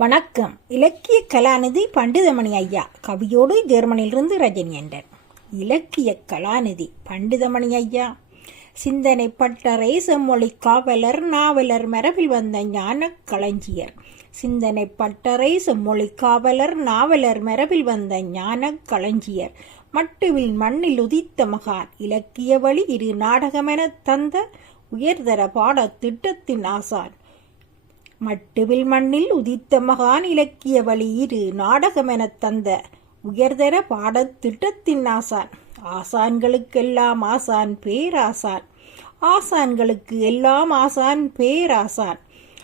வணக்கம். இலக்கிய கலாநிதி பண்டிதமணி ஐயா கவியோடு ஜெர்மனியிலிருந்து ரஜினி என்றன் இலக்கிய கலாநிதி பண்டிதமணி ஐயா சிந்தனை பட்டறை செம்மொழி காவலர் நாவலர் மரபில் வந்த ஞான களஞ்சியர். சிந்தனை பட்டறை செம்மொழி காவலர் நாவலர் மரபில் வந்த ஞான களஞ்சியர். மட்டுவில் மண்ணில் உதித்த மகான் இலக்கிய வழி இரு நாடகமென தந்த உயர்தர பாடத் திட்டத்தின் ஆசான். மட்டுவில் மண்ணில் உதித்த மகான் இலக்கிய வழியிரு நாடகமெனத் தந்த உயர்தர பாடத்திட்டத்தின் ஆசான். ஆசான்களுக்கெல்லாம் ஆசான் பேராசான். ஆசான்களுக்கு எல்லாம் ஆசான் பேராசான்.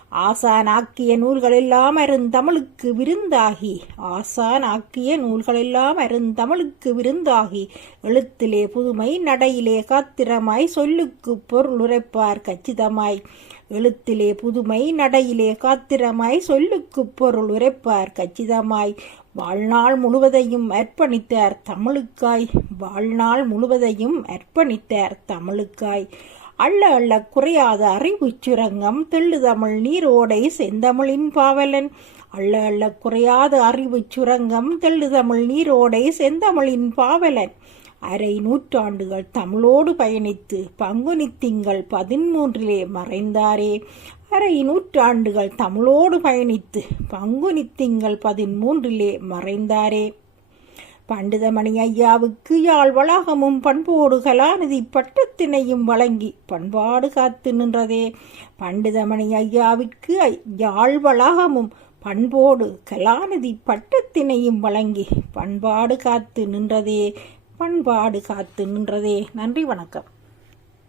ஆசான் ஆக்கிய நூல்களெல்லாம் அருந்தமிழுக்கு விருந்தாகி. ஆசான் ஆக்கிய நூல்களெல்லாம் அருந்தமிழுக்கு விருந்தாகி. எழுத்திலே புதுமை நடையிலே காத்திரமாய் சொல்லுக்கு பொருள் உரைப்பார் கச்சிதமாய். எழுத்திலே புதுமை நடையிலே காத்திரமாய் சொல்லுக்கு பொருள் உரைப்பார் கச்சிதமாய். வாழ்நாள் முழுவதையும் அர்ப்பணித்தார் தமிழுக்காய். வாழ்நாள் முழுவதையும் அர்ப்பணித்தார் தமிழுக்காய். அள்ள அள்ள குறையாத அறிவு சுரங்கம் தெள்ளுதமிழ் நீரோடை செந்தமிழின் பாவலன். அள்ள அள்ள குறையாத அறிவு சுரங்கம் தெள்ளுதமிழ் நீரோடை செந்தமிழின் பாவலன். அரை நூற்றாண்டுகள் தமிழோடு பயணித்து பங்குனி திங்கள் பதிமூன்றிலே மறைந்தாரே. அரை நூற்றாண்டுகள் தமிழோடு பயணித்து பங்குனி திங்கள் பதிமூன்றிலே மறைந்தாரே. பண்டிதமணி ஐயாவுக்கு யாழ் வளாகமும் பண்போடு கலாநிதி பட்டத்தினையும் வழங்கி பண்பாடு காத்து நின்றதே. பண்டிதமணி ஐயாவிற்கு யாழ் வளாகமும் பண்போடு கலாநிதி பட்டத்தினையும் வழங்கி பண்பாடு காத்து நின்றதே. பண்பாடு காத்து நின்றதே நன்றி வணக்கம்.